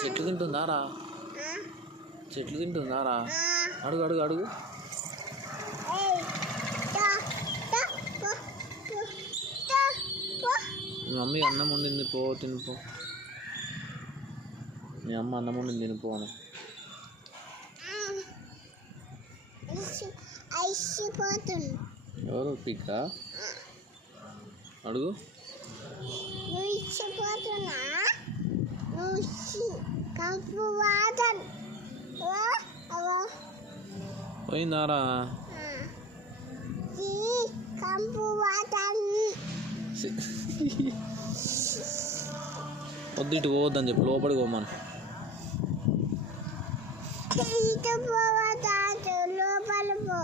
చెట్లు తింటుందారా? చెట్లు తింటుందారా? అడుగు అడుగు అడుగు. మీ మమ్మీ అన్నం వండింది, పో తినిపో. మీ అమ్మ అన్నం వండింది, తినిపో అని. ఎవరు పిక్కా? అడుగు. పోయిందారా? వద్దు, ఇటు పోవద్దని చెప్పి లోపలికి పోమను. లోపల పో.